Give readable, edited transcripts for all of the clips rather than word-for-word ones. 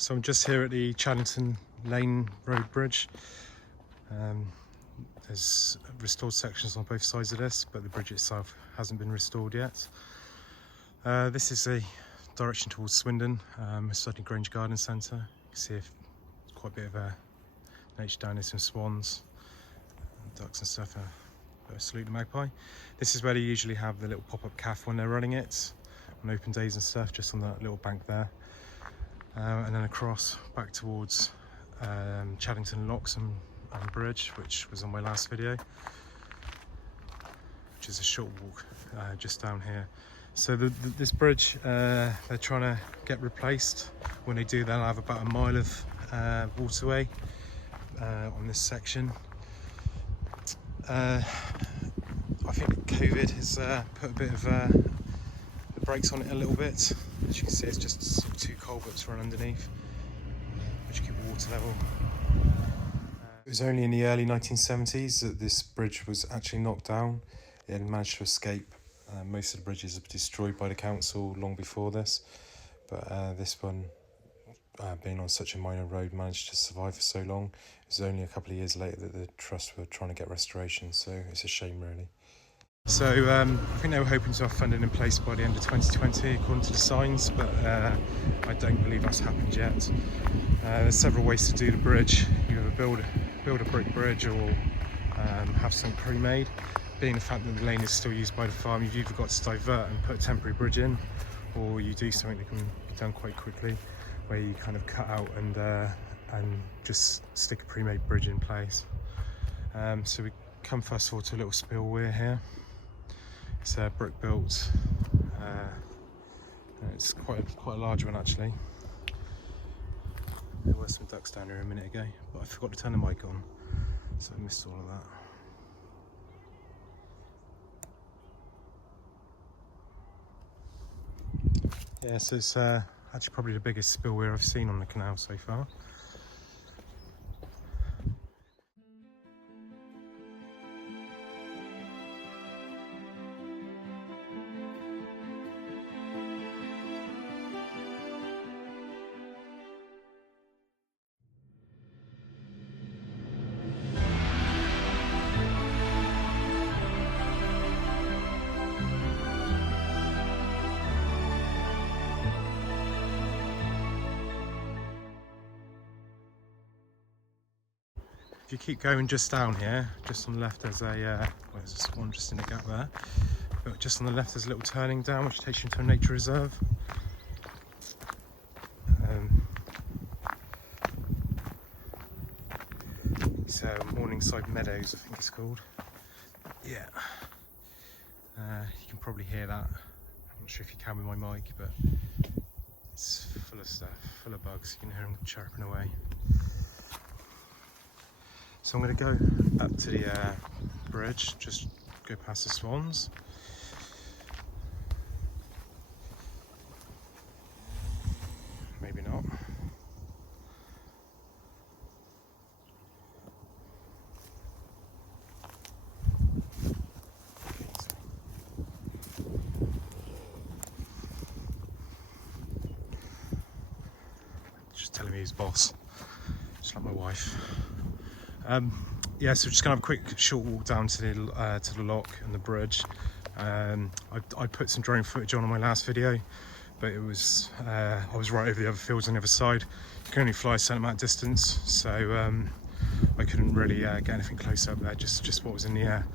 So I'm just here at the Chaddington Lane Road Bridge. There's restored sections on both sides of this, but the bridge itself hasn't been restored yet. This is a direction towards Swindon, Studley Grange Garden Centre. You can see quite a bit of nature down here, some swans, and ducks and stuff. Salute the magpie. This is where they usually have the little pop-up cafe when they're running it on open days and stuff, just on that little bank there. And then across back towards Chaddington Lock and Bridge, which was on my last video, which is a short walk just down here. So this bridge, they're trying to get replaced. When they do, they'll have about a mile of waterway on this section. I think COVID has put a bit of the brakes on it a little bit. As you can see, it's just sort of two culverts run underneath, which keep the water level. It was only in the early 1970s that this bridge was actually knocked down. It had managed to escape. Most of the bridges were destroyed by the council long before this, but this one, being on such a minor road, managed to survive for so long. It was only a couple of years later that the trust were trying to get restoration, so it's a shame really. So I think they were hoping to have funding in place by the end of 2020 according to the signs, but I don't believe that's happened yet. There's several ways to do the bridge. You either build a brick bridge or have something pre-made. Being the fact that the lane is still used by the farm, you've either got to divert and put a temporary bridge in, or you do something that can be done quite quickly, where you kind of cut out and just stick a pre-made bridge in place. So we come first of all to a little spillway here. It's brick built. It's quite a large one actually. There were some ducks down here a minute ago, but I forgot to turn the mic on, so I missed all of that. Yeah, so it's actually probably the biggest spillway I've seen on the canal so far. If you keep going just down here, just on the left there's there's a swan just in the gap there, but just on the left there's a little turning down which takes you into a nature reserve. It's Morningside Meadows, I think it's called. Yeah, you can probably hear that. I'm not sure if you can with my mic, but it's full of stuff, full of bugs. You can hear them chirping away. So I'm going to go up to the bridge, just go past the swans. Maybe not. Just telling me he's boss, just like my wife. Yeah, so just gonna have a quick short walk down to the lock and the bridge. I put some drone footage on my last video, but it was I was right over the other fields on the other side. You can only fly a certain amount of distance, so I couldn't really get anything close up there. Just what was in the air.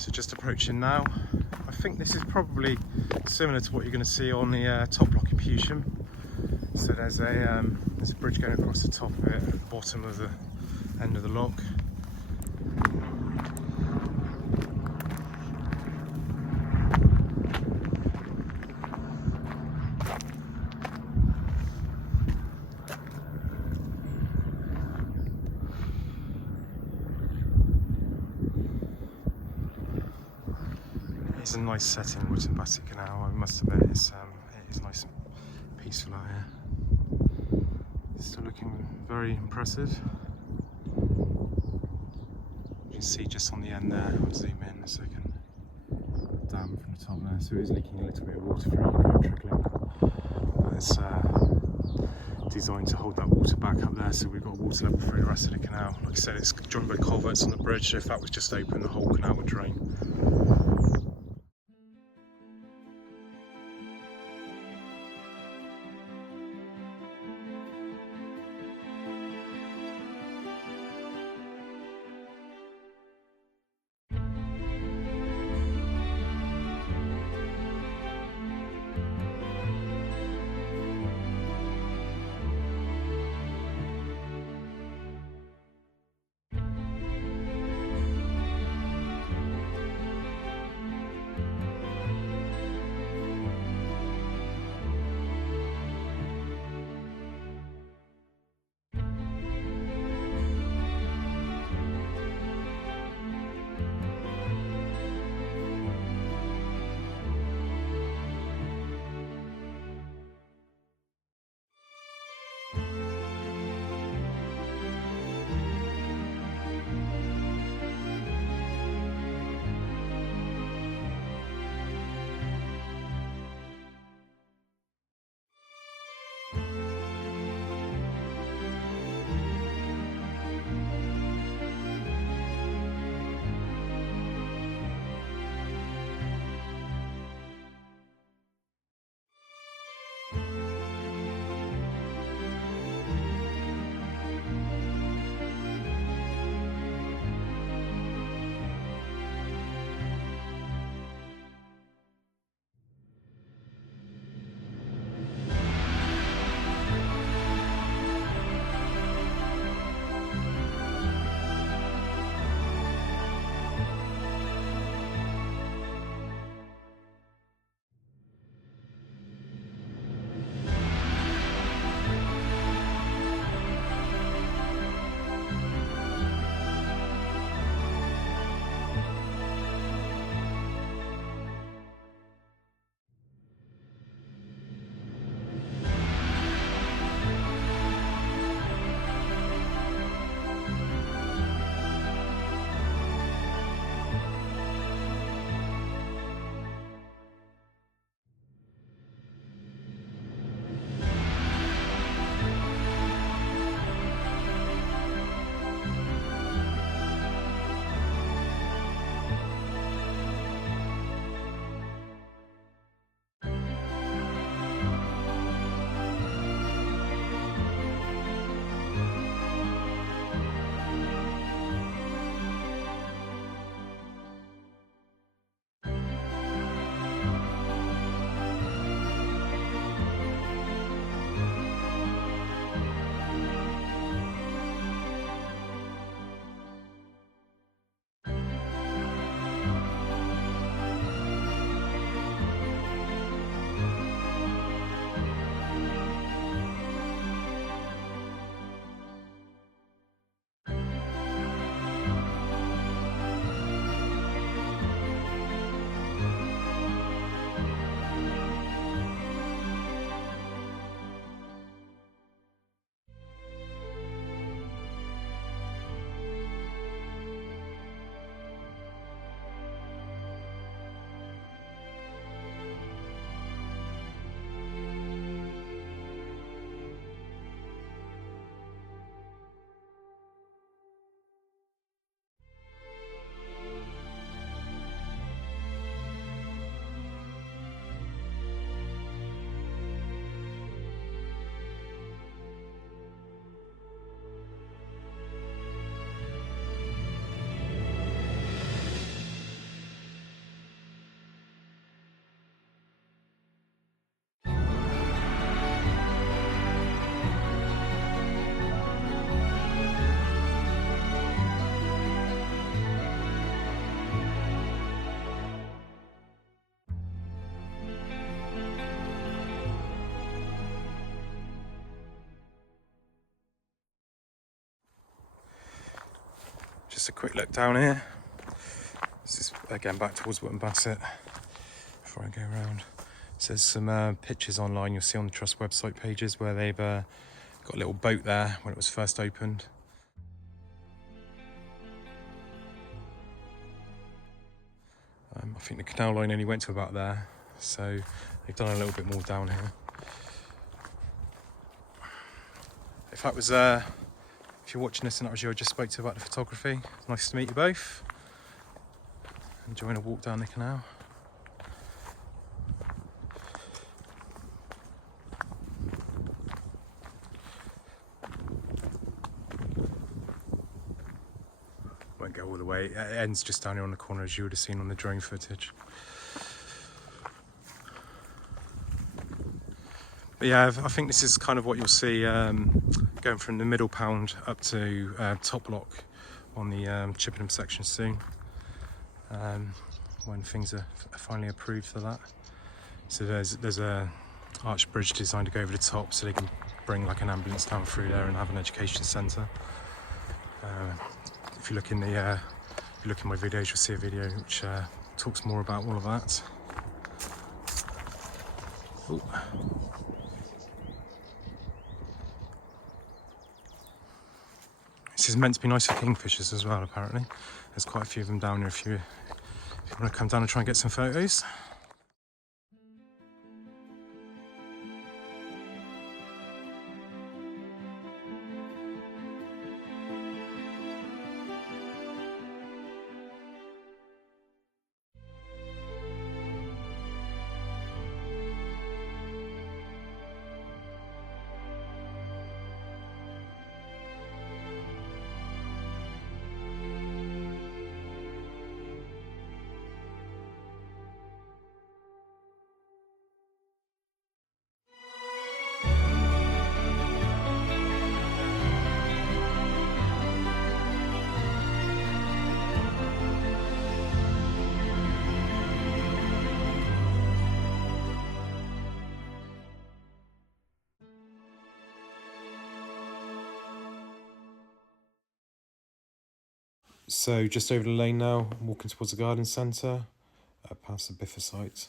So just approaching now. I think this is probably similar to what you're going to see on the top block in Pewsham. So there's a bridge going across the top of it at the bottom of the end of the lock. It's a nice setting, Wootton Bassett Canal, I must admit. It is nice and peaceful out here. It's still looking very impressive. You can see just on the end there, I'll zoom in a second, dam from the top there, so it is leaking a little bit of water through, you can hear it trickling. But it's designed to hold that water back up there, so we've got water level through the rest of the canal. Like I said, it's joined by culverts on the bridge, so if that was just open, the whole canal would drain. Thank you. just a quick look down here. This is again back towards Wootton Bassett before I go around. So there's some pictures online you'll see on the Trust website pages where they've got a little boat there when it was first opened. I think the canal line only went to about there, so they've done a little bit more down here. If that was, if you're watching this and that was you I just spoke to about the photography, nice to meet you both. Enjoying a walk down the canal. Won't go all the way, it ends just down here on the corner as you would have seen on the drone footage. But yeah, I think this is kind of what you'll see going from the middle pound up to top lock on the Chattington section soon, when things are finally approved for that. So there's a arch bridge designed to go over the top so they can bring like an ambulance down through there and have an education centre. If you look in my videos, you'll see a video which talks more about all of that. Ooh. This is meant to be nice for kingfishers as well, apparently. There's quite a few of them down here if you want to come down and try and get some photos. So just over the lane now, I'm walking towards the garden centre, past the biffa site.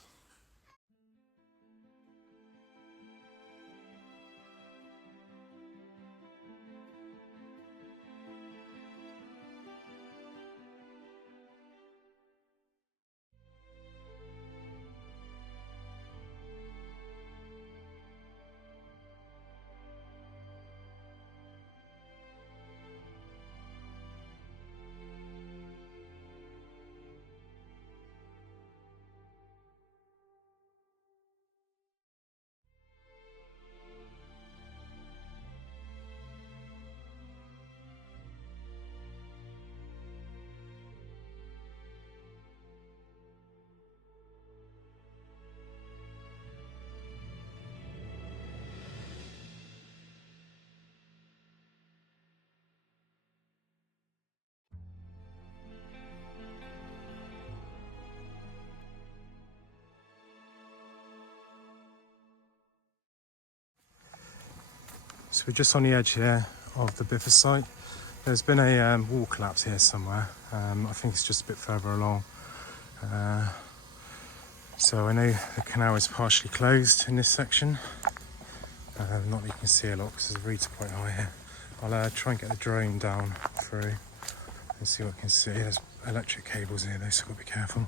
So we're just on the edge here of the biffa site. There's been a wall collapse here somewhere. I think it's just a bit further along. So I know the canal is partially closed in this section. Not that you can see a lot because the reeds are quite high here. I'll try and get the drone down through and see what I can see. There's electric cables here though, so I've got to be careful.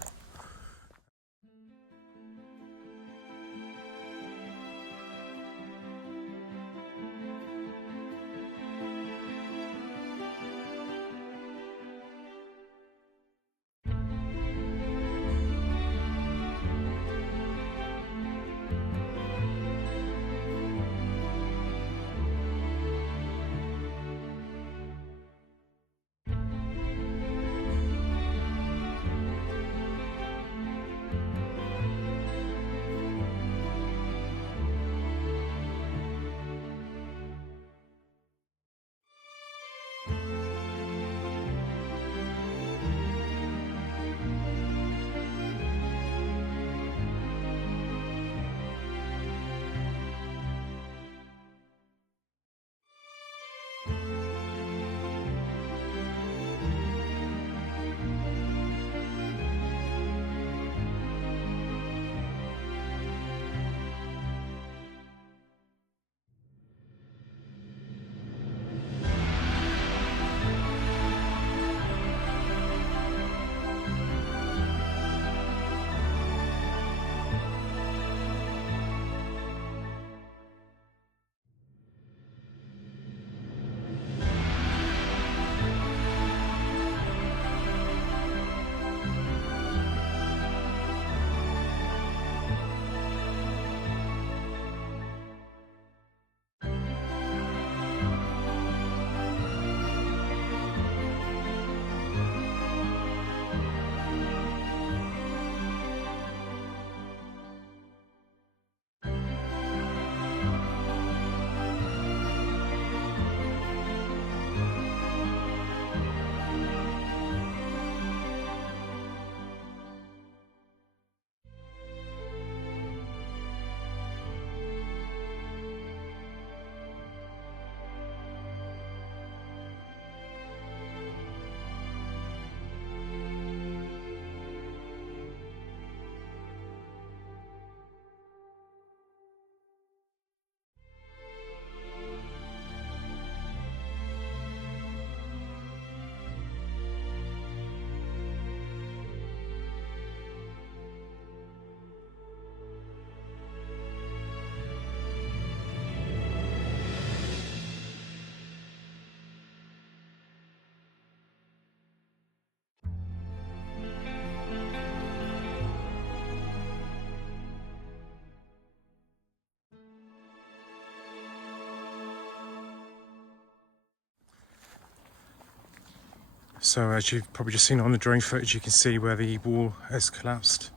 So as you've probably just seen on the drone footage, you can see where the wall has collapsed.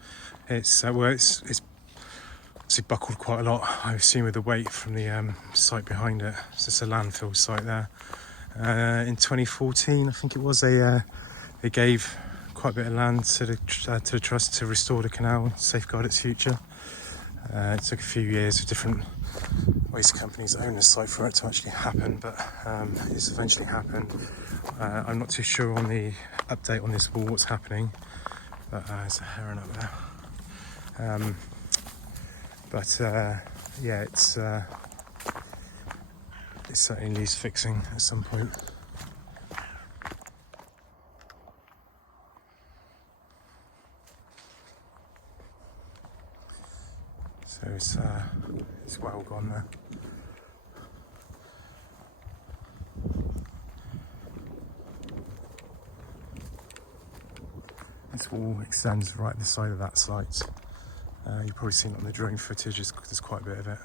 It's obviously buckled quite a lot, I've seen, with the weight from the site behind it. So it's a landfill site there. In 2014, I think it was, they gave quite a bit of land to the trust to restore the canal, safeguard its future. It took a few years of different waste companies own the site for it to actually happen, but it's eventually happened. I'm not too sure on the update on this wall, what's happening, but there's a heron up there. Yeah, it certainly needs fixing at some point. So it's well gone there. This wall extends right at the side of that site. You've probably seen it on the drone footage, there's quite a bit of it.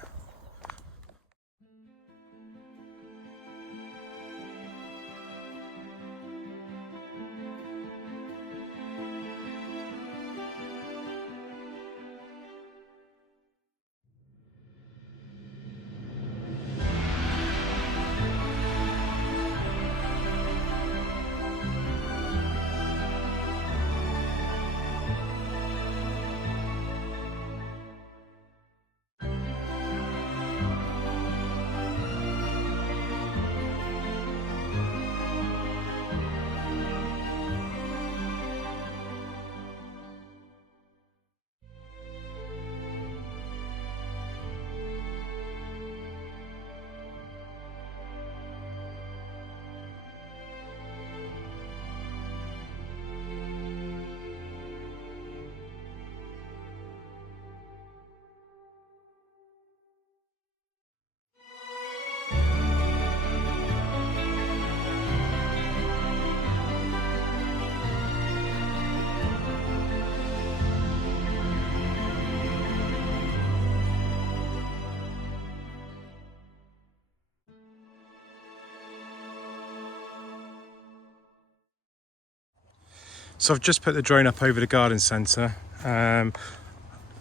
So I've just put the drone up over the garden centre. When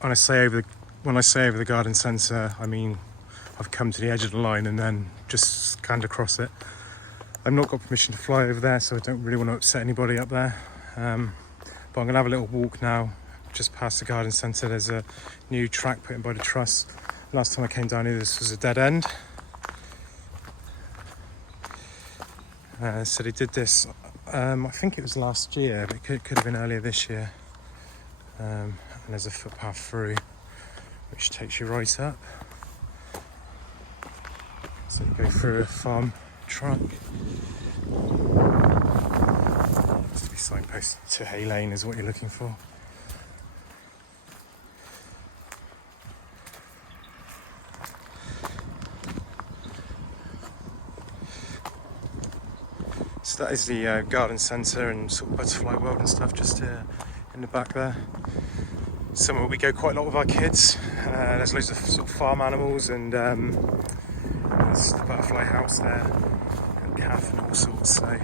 I say over the garden centre, I mean I've come to the edge of the line and then just scanned across it. I've not got permission to fly over there, so I don't really want to upset anybody up there. But I'm going to have a little walk now, just past the garden centre. There's a new track put in by the trust. Last time I came down here, this was a dead end. So they did this, I think it was last year, but it could have been earlier this year. And there's a footpath through, which takes you right up. So you go through a farm truck. Must be signposted to Hay Lane is what you're looking for. So that is the garden centre and sort of butterfly world and stuff just here in the back there. Somewhere we go quite a lot with our kids. There's loads of sort of farm animals, and there's the butterfly house there and calf and all sorts, so you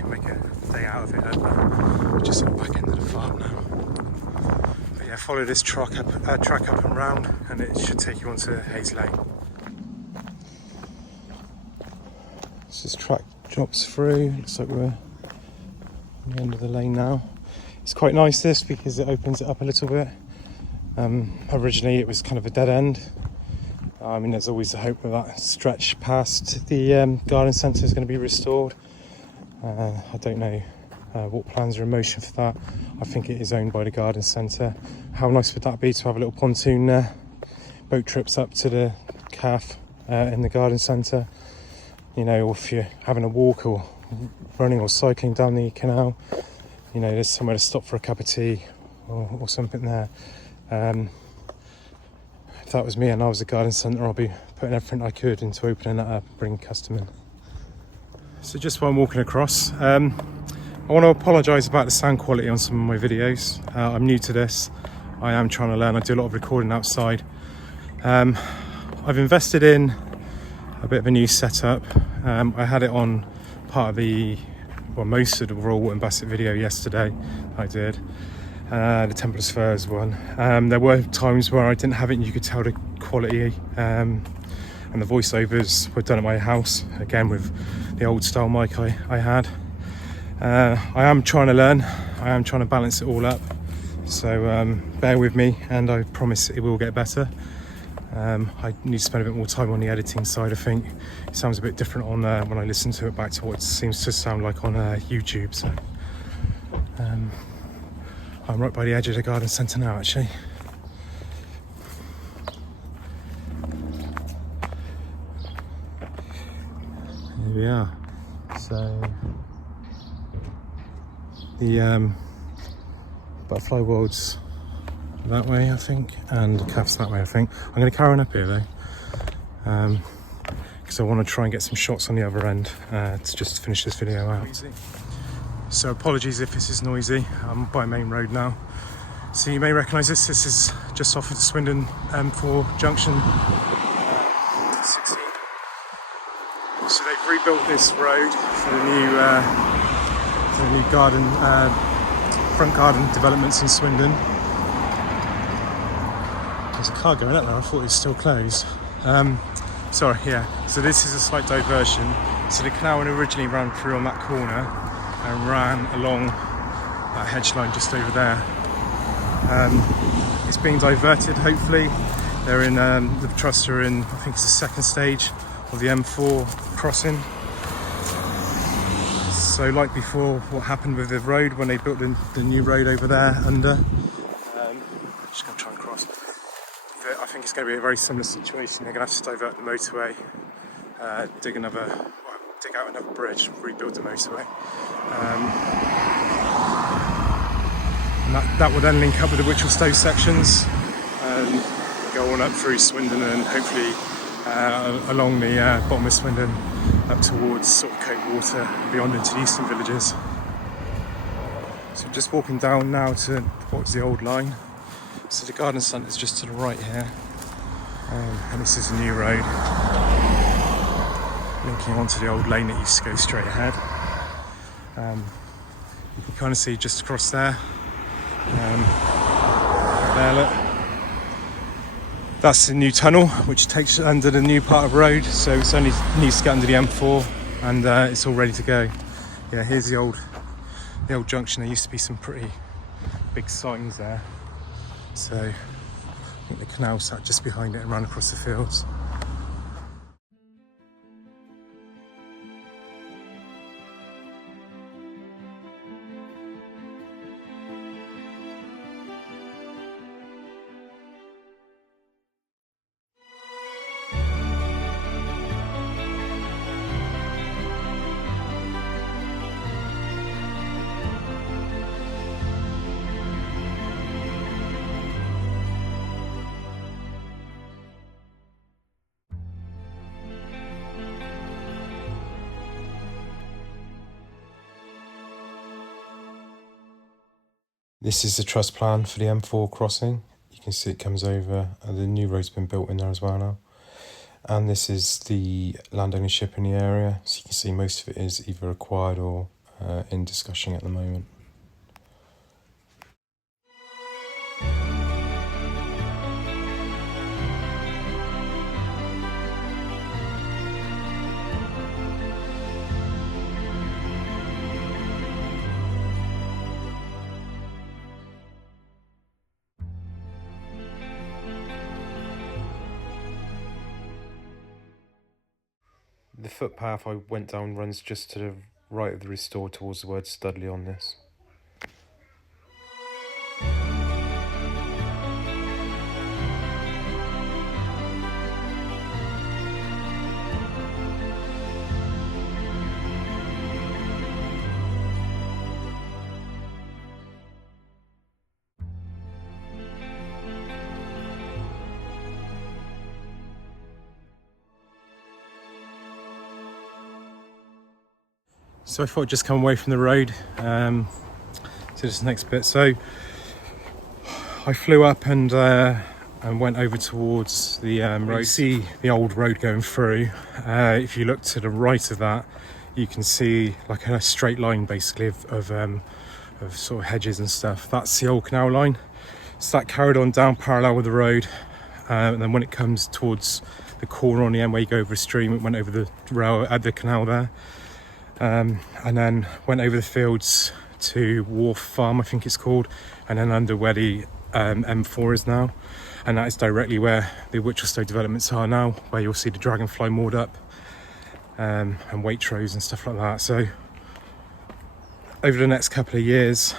can make a day out of it at just sort of back end of the farm now. But yeah, follow this track up and round and it should take you onto Hayes Lane. This track drops through, looks like we're on the end of the lane now. It's quite nice this because it opens it up a little bit. Originally it was kind of a dead end. I mean, there's always the hope that that stretch past the garden centre is going to be restored. I don't know what plans are in motion for that. I think it is owned by the garden centre. How nice would that be to have a little pontoon boat trips up to the calf in the garden centre? You know, or if you're having a walk or running or cycling down the canal, you know, there's somewhere to stop for a cup of tea or something there. If that was me and I was a garden centre, I'll be putting everything I could into opening that up, bringing custom in. So just while I'm walking across, I want to apologise about the sound quality on some of my videos. I'm new to this. I am trying to learn. I do a lot of recording outside. I've invested in a bit of a new setup. I had it on part of well, most of the Royal Wootton Bassett video yesterday I did. The Templars Firs one. There were times where I didn't have it and you could tell the quality, and the voiceovers were done at my house, again with the old style mic I had. I am trying to learn, I am trying to balance it all up, so bear with me and I promise it will get better. I need to spend a bit more time on the editing side. I think it sounds a bit different on when I listen to it back to what it seems to sound like on YouTube. So I'm right by the edge of the garden centre now, actually. Here we are. So the butterfly world's that way, I think, and the calf's that way, I think. I'm going to carry on up here though, because I want to try and get some shots on the other end to just finish this video out. So apologies if this is noisy. I'm by Main Road now. So you may recognise this. This is just off of the Swindon M4 junction 16. So they've rebuilt this road for the new garden, front garden developments in Swindon. There's a car going up there. I thought it was still closed. Sorry, yeah. So this is a slight diversion. So the canal originally ran through on that corner and ran along that hedge line just over there. It's being diverted, hopefully. They're in, the trusts are in, I think it's the second stage of the M4 crossing. So like before, what happened with the road when they built the new road over there under, I'm just going to try and cross. I think it's going to be a very similar situation. They're going to have to divert the motorway, dig out another bridge, rebuild the motorway. And that will then link up with the Witchel sections, go on up through Swindon and hopefully along the bottom of Swindon up towards sort of Coat Water beyond into the eastern villages. So I'm just walking down now to what's the old line. So the garden centre is just to the right here, and this is a new road linking onto the old lane that used to go straight ahead. You can kind of see just across there, right there, look. That's the new tunnel which takes under the new part of the road, so it's only needs to get under the M4 and it's all ready to go. Yeah, here's the old junction. There used to be some pretty big signs there. So I think the canal sat just behind it and ran across the fields. This is the truss plan for the M4 crossing. You can see it comes over, and the new road's been built in there as well now. And this is the land ownership in the area, so you can see most of it is either acquired or in discussion at the moment. The footpath I went down runs just to the right of the restore towards the word Studley on this. So I thought I'd just come away from the road to this next bit. So I flew up and went over towards the road. You see the old road going through. If you look to the right of that, you can see like a straight line basically of sort of hedges and stuff. That's the old canal line. So that carried on down parallel with the road, and then when it comes towards the corner on the end where you go over a stream, it went over the rail at the canal there, and then went over the fields to Wharf Farm, I think it's called, and then under where the M4 is now, and that is directly where the Witchelston developments are now, where you'll see the Dragonfly moored up, and Waitrose and stuff like that. So over the next couple of years,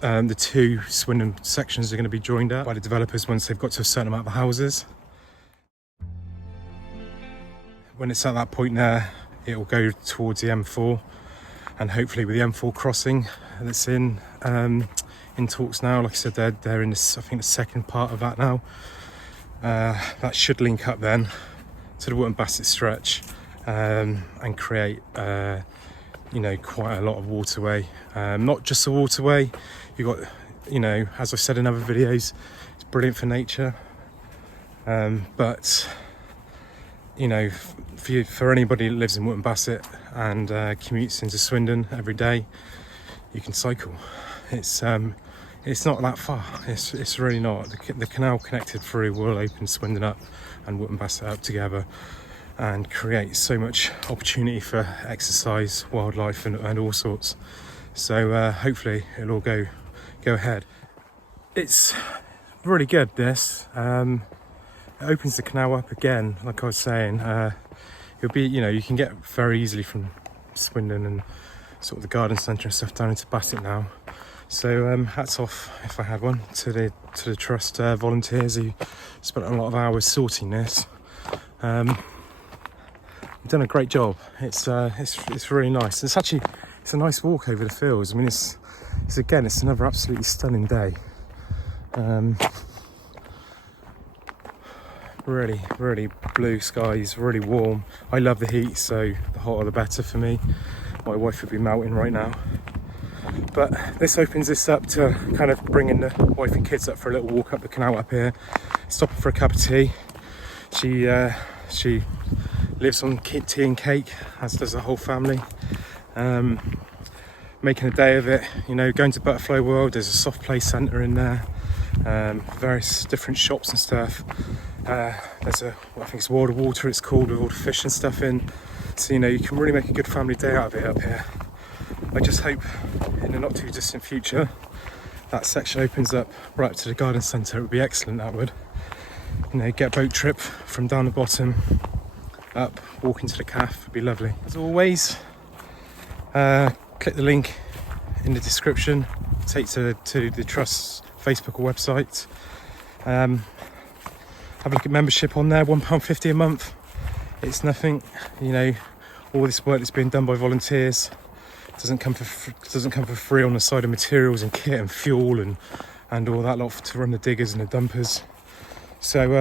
the two Swindon sections are going to be joined up by the developers once they've got to a certain amount of houses. When it's at that point there, it will go towards the M4, and hopefully with the M4 crossing that's in talks now, like I said, they're in this, I think, the second part of that now. That should link up then to the Wootton Bassett stretch, and create you know, quite a lot of waterway. Not just a waterway, you've got, you know, as I've said in other videos, it's brilliant for nature, but you know, for anybody that lives in Wootton Bassett and commutes into Swindon every day, you can cycle. It's not that far. It's really not. The canal connected through will open Swindon up and Wootton Bassett up together, and create so much opportunity for exercise, wildlife, and all sorts. So hopefully it'll all go ahead. It's really good, this. It opens the canal up again, like I was saying. It'll be, you know, you can get very easily from Swindon and sort of the garden centre and stuff down into Bassett now. So hats off, if I had one, to the trust volunteers who spent a lot of hours sorting this. Done a great job. It's really nice. It's a nice walk over the fields. I mean, it's another absolutely stunning day. Really, really blue skies, really warm. I love the heat, so the hotter the better for me. My wife would be melting right now. But this opens this up to kind of bringing the wife and kids up for a little walk up the canal up here, stopping for a cup of tea. She lives on tea and cake, as does the whole family. Making a day of it, you know, going to Butterfly World. There's a soft play centre in there, various different shops and stuff. There's I think it's World of Water, it's called, with all the fish and stuff in. So, you know, you can really make a good family day out of it up here. I just hope in the not too distant future that section opens up right up to the garden centre. It would be excellent, that would. You know, get a boat trip from down the bottom up, walk into the cafe, would be lovely. As always, click the link in the description, take to the Trust's Facebook or website. Have a look at membership on there, £1.50 a month. It's nothing, you know, all this work that's being done by volunteers doesn't come for free on the side of materials and kit and fuel and all that lot to run the diggers and the dumpers. So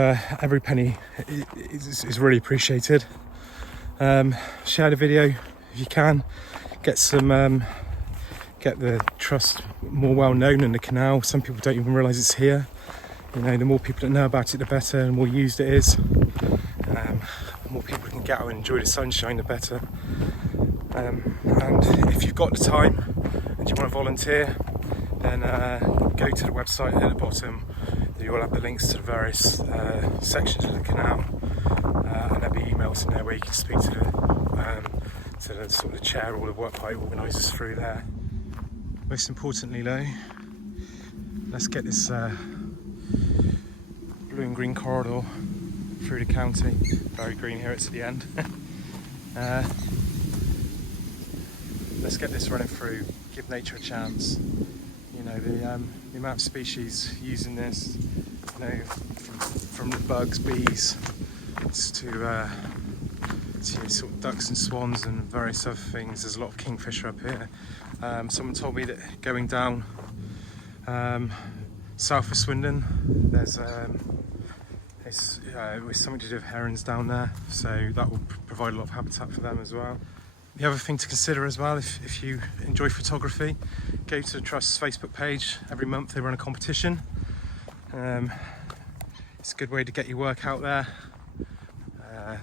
every penny is really appreciated. Share the video if you can. Get the trust more well known in the canal. Some people don't even realise it's here. You know, the more people that know about it, the better, and the more used it is. The more people can get out and enjoy the sunshine, the better. And if you've got the time and you want to volunteer, then go to the website at the bottom. You'll have the links to the various sections of the canal, and there'll be emails in there where you can speak to the sort of chair or the work party organisers through there. Most importantly though, let's get this blue and green corridor through the county. Very green here, it's at the end. Let's get this running through, give nature a chance. You know, the amount of species using this, you know, from the bugs, bees, to sort of ducks and swans and various other things. There's a lot of kingfisher up here. Someone told me that going down south of Swindon, there's something to do with herons down there, so that will provide a lot of habitat for them as well. The other thing to consider as well, if you enjoy photography, go to the Trust's Facebook page. Every month they run a competition. It's a good way to get your work out there.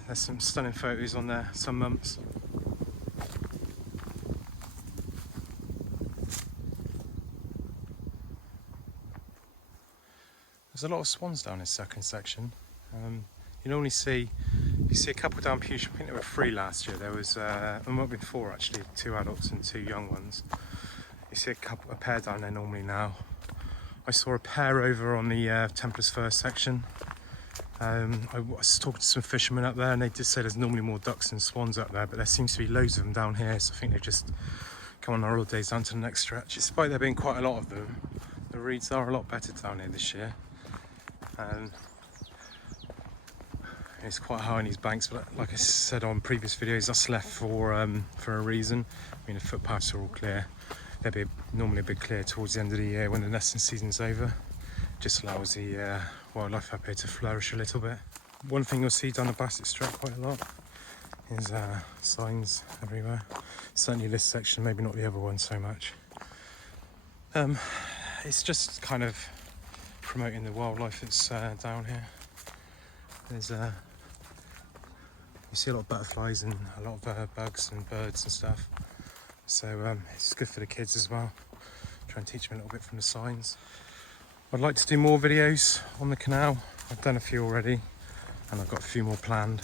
There's some stunning photos on there some months. There's a lot of swans down this second section. You normally see a couple down Pewsham. I think there were 3 last year. There was, there might have been 4 actually, 2 adults and 2 young ones. You see a pair down there normally now. I saw a pair over on the Templars First section. I was talking to some fishermen up there and they did say there's normally more ducks than swans up there, but there seems to be loads of them down here, so I think they've just come on our holidays down to the next stretch. Despite there being quite a lot of them, the reeds are a lot better down here this year. It's quite high on these banks, but like I said on previous videos, that's left for a reason. I mean, the footpaths are all clear. They'll be normally a bit clear towards the end of the year when the nesting season's over. Just allows the wildlife up here to flourish a little bit. One thing you'll see down the Bassett Strait quite a lot is signs everywhere. Certainly this section, maybe not the other one so much. It's just kind of promoting the wildlife that's down here. There's you see a lot of butterflies and a lot of bugs and birds and stuff. So it's good for the kids as well. Try and teach them a little bit from the signs. I'd like to do more videos on the canal. I've done a few already and I've got a few more planned.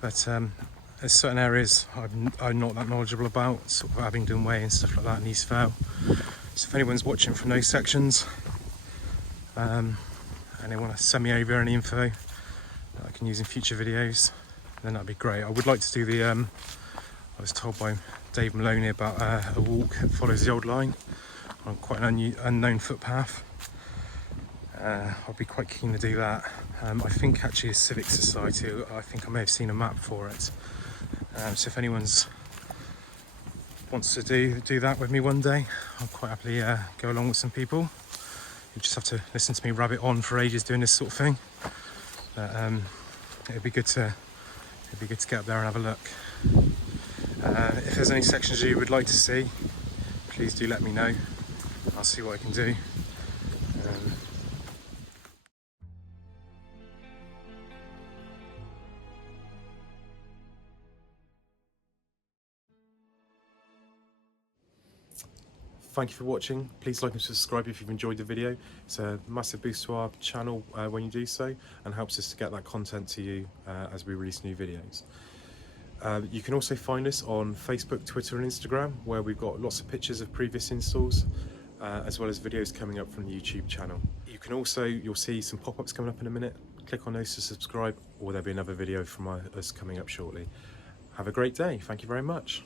But there's certain areas I'm not that knowledgeable about, sort of Abingdon Way and stuff like that in East Vale. So if anyone's watching from those sections and they want to send me over any info that I can use in future videos, then that'd be great. I would like to do the, I was told by Dave Maloney about a walk that follows the old line on quite an unknown footpath. I'd be quite keen to do that. I think actually a civic society, I think I may have seen a map for it. So if anyone's wants to do that with me one day, I'll quite happily go along with some people. You just have to listen to me rabbit on for ages doing this sort of thing. But it'd be good to get up there and have a look. If there's any sections you would like to see, please do let me know. I'll see what I can do. Thank you for watching. Please like and subscribe if you've enjoyed the video. It's a massive boost to our channel when you do so, and helps us to get that content to you as we release new videos. You can also find us on Facebook, Twitter and Instagram, where we've got lots of pictures of previous installs, as well as videos coming up from the YouTube channel. You can also, you'll see some pop-ups coming up in a minute. Click on those to subscribe, or there'll be another video from us coming up shortly. Have a great day. Thank you very much.